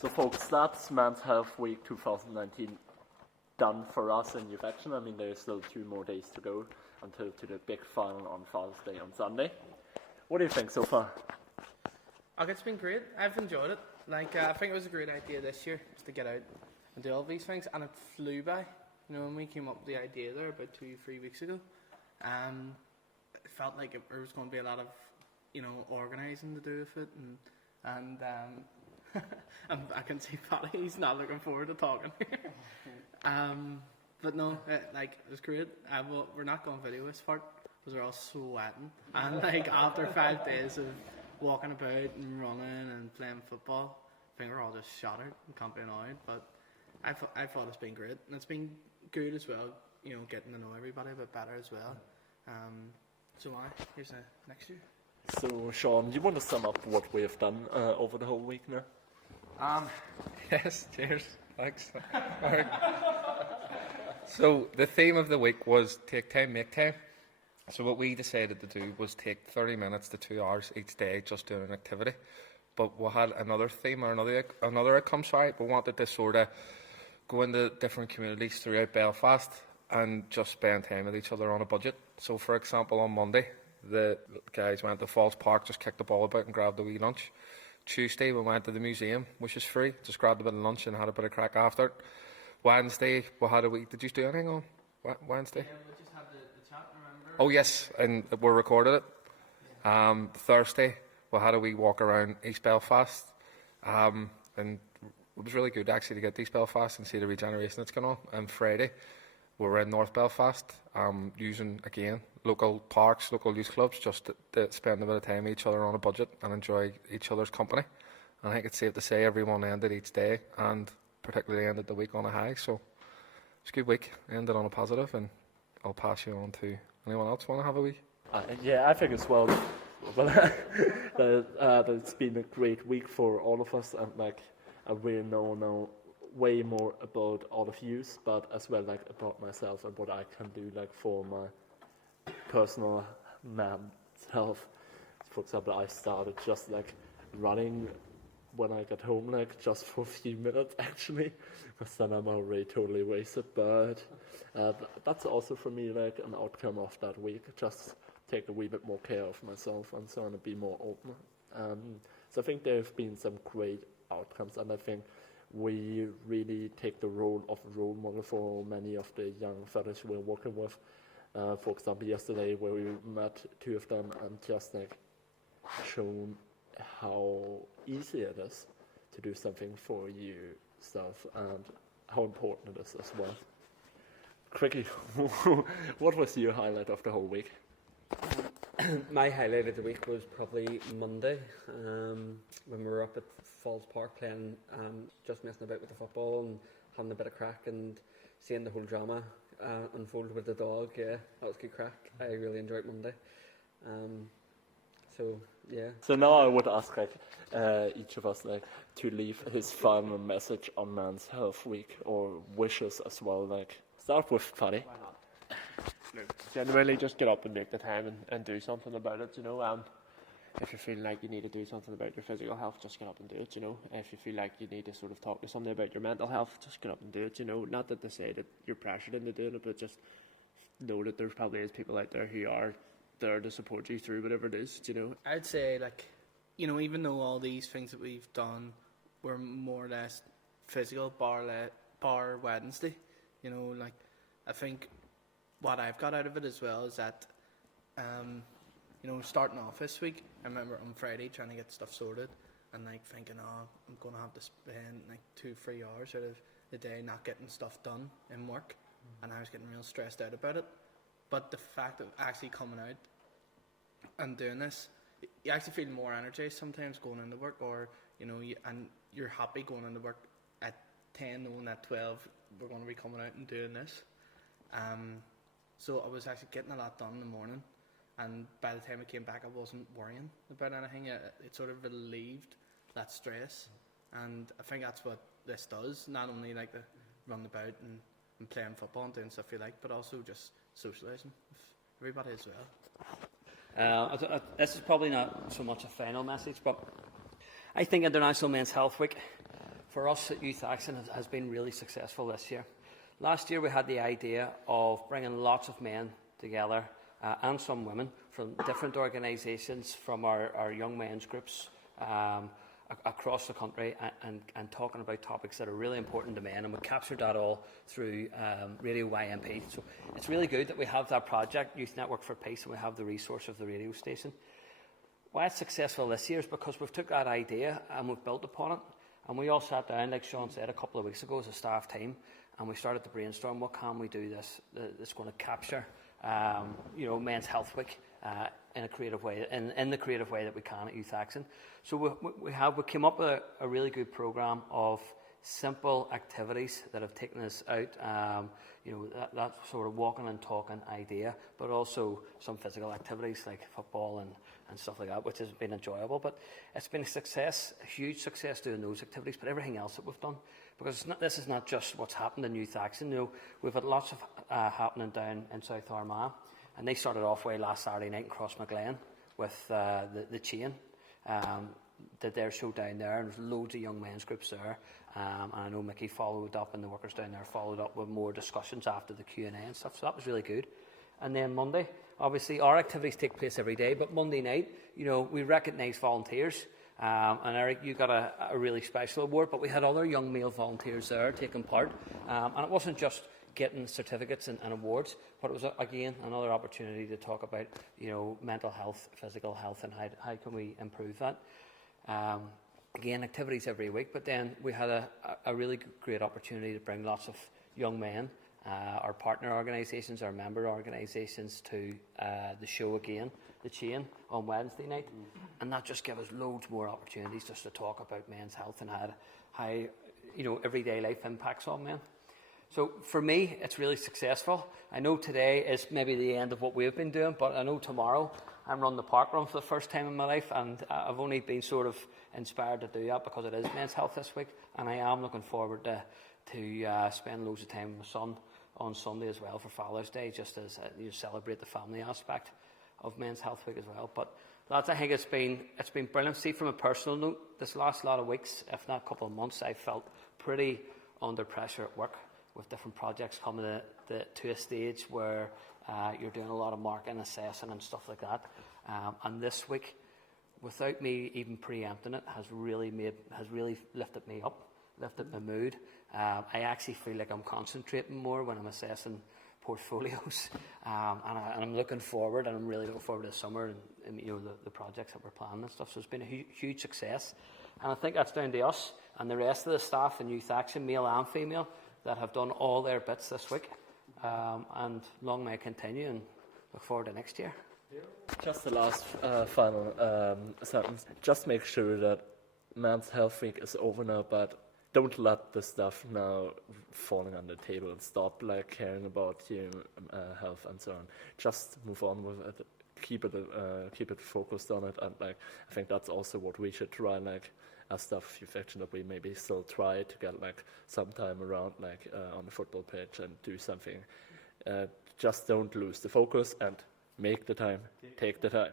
So folks, that's Men's Health Week 2019 done for us in Youth Action. I mean, there's still 2 more days to go until to the big final on Father's Day on Sunday. What do you think so far? It's been great. I've enjoyed it. I think it was a great idea this year, just to get out and do all these things, and it flew by. When we came up with the idea there about 2-3 weeks ago, it felt like there was going to be a lot of, organising to do with it, and I can see Paddy, he's not looking forward to talking here. But no, it was great. We're not going video this part because we're all sweating, and after 5 days of walking about and running and playing football, I think we're all just shattered and can't be annoyed. But I thought it's been great, and it's been good as well. Getting to know everybody a bit better as well. Here's the next year. So, Sean, do you want to sum up what we have done over the whole week now? Yes, cheers. Thanks. So, the theme of the week was take time, make time. So, what we decided to do was take 30 minutes to 2 hours each day just doing an activity. But we had another theme, or another outcome, we wanted to sort of go into different communities throughout Belfast and just spend time with each other on a budget. So, for example, on Monday, the guys went to Falls Park, just kicked the ball about and grabbed a wee lunch. Tuesday, we went to the museum, which is free, just grabbed a bit of lunch and had a bit of crack after it. Wednesday, we had a week. Did you do anything on Wednesday? Yeah, we just had the chat, remember? Oh, yes, and we recorded it. Yeah. Thursday, we had a wee walk around East Belfast, and it was really good actually to get to East Belfast and see the regeneration that's going on. And Friday, we were in North Belfast, using, again, local parks, local youth clubs, just to spend a bit of time with each other on a budget and enjoy each other's company. And I think it's safe to say everyone ended each day, and particularly ended the week on a high. So it's a good week, ended on a positive, and I'll pass you on to anyone else want to have a wee? Yeah, I think as well. That it's been a great week for all of us, and I really know now way more about all of you, but as well about myself and what I can do for my personal men's health. For example, I started just running when I got home, just for a few minutes actually, because then I'm already totally wasted. But that's also for me an outcome of that week. Just take a wee bit more care of myself and so on, and be more open. So I think there have been some great outcomes, and I think we really take the role of role model for many of the young fellas we're working with. For example, yesterday where we met 2 of them and just shown how easy it is to do something for yourself and how important it is as well. Quickly, what was your highlight of the whole week? My highlight of the week was probably Monday, when we were up at Falls Park playing, just messing about with the football and having a bit of crack and seeing the whole drama unfold with the dog. Yeah, that was good crack. I really enjoyed Monday. So yeah. So now I would ask each of us to leave his final message on Men's Health Week, or wishes as well. Start with Paddy. Why not? Genuinely, just get up and make the time and do something about it. If you feel like you need to do something about your physical health, just get up and do it. If you feel like you need to sort of talk to somebody about your mental health, just get up and do it. Not that to say that you're pressured into doing it, but just know that there probably is people out there who are there to support you through whatever it is. I'd say even though all these things that we've done were more or less physical, bar Wednesday, I think what I've got out of it as well is that, starting off this week, I remember on Friday trying to get stuff sorted and thinking, I'm going to have to spend 2-3 hours out of the day not getting stuff done in work, and I was getting real stressed out about it. But the fact of actually coming out and doing this, you actually feel more energized sometimes going into work, or and you're happy going into work at 10, knowing at 12 we're going to be coming out and doing this. So I was actually getting a lot done in the morning, and by the time I came back I wasn't worrying about anything. It sort of relieved that stress, and I think that's what this does. Not only the run about and playing football and doing stuff you like, but also just socialising with everybody as well. This is probably not so much a final message, but I think International Men's Health Week for us at Youth Action has been really successful this year. Last year we had the idea of bringing lots of men together and some women from different organisations from our young men's groups across the country and talking about topics that are really important to men, and we captured that all through Radio YMP. So it's really good that we have that project, Youth Network for Peace, and we have the resource of the radio station. Why it's successful this year is because we've took that idea and we've built upon it, and we all sat down, like Sean said, a couple of weeks ago as a staff team, and we started to brainstorm what can we do that's going to capture Men's Health Week in a creative way, in the creative way that we can at Youth Action. So we came up with a really good programme of simple activities that have taken us out, that sort of walking and talking idea, but also some physical activities like football and stuff like that, which has been enjoyable. But it's been a success, a huge success doing those activities, but everything else that we've done. Because this is not just what's happened in Youth Action. We've had lots of happening down in South Armagh, and they started off way last Saturday night in Crossmaglen with the Chain. Did their show down there, and there's loads of young men's groups there. And I know Mickey followed up, and the workers down there followed up with more discussions after the Q&A and stuff. So that was really good. And then Monday, obviously our activities take place every day, but Monday night, we recognise volunteers. And Eric, you got a really special award, but we had other young male volunteers there taking part. And it wasn't just getting certificates and awards, but it was, again, another opportunity to talk about, mental health, physical health, and how can we improve that. Again, activities every week, but then we had a really great opportunity to bring lots of young men, our partner organisations, our member organisations, to the show again, the Chain, on Wednesday night. And that just gave us loads more opportunities just to talk about men's health and how everyday life impacts on men. So for me, it's really successful. I know today is maybe the end of what we've been doing, but I know tomorrow I'm running the park run for the first time in my life, and I've only been sort of inspired to do that because it is Men's Health this week, and I am looking forward to spend loads of time with my son on Sunday as well for Father's Day, just as you celebrate the family aspect of Men's Health Week as well. But lads, I think it's been brilliant. See, from a personal note, this last lot of weeks, if not a couple of months, I felt pretty under pressure at work with different projects coming to a stage where you're doing a lot of marking, assessing and stuff like that. And this week, without me even preempting it, has really lifted me up, lifted my mood. I actually feel like I'm concentrating more when I'm assessing portfolios, and I'm looking forward, and I'm really looking forward to the summer and the projects that we're planning and stuff. So it's been a huge success, and I think that's down to us and the rest of the staff in Youth Action, male and female, that have done all their bits this week, and long may it continue, and look forward to next year. Just the last final sentence. Just make sure that Men's Health Week is over now, but don't let the stuff now falling on the table and stop caring about health and so on. Just move on with it. Keep it focused on it, and I think that's also what we should try. As stuff you fiction that we maybe still try to get some time around on the football pitch and do something. Just don't lose the focus and make the time. Take the time.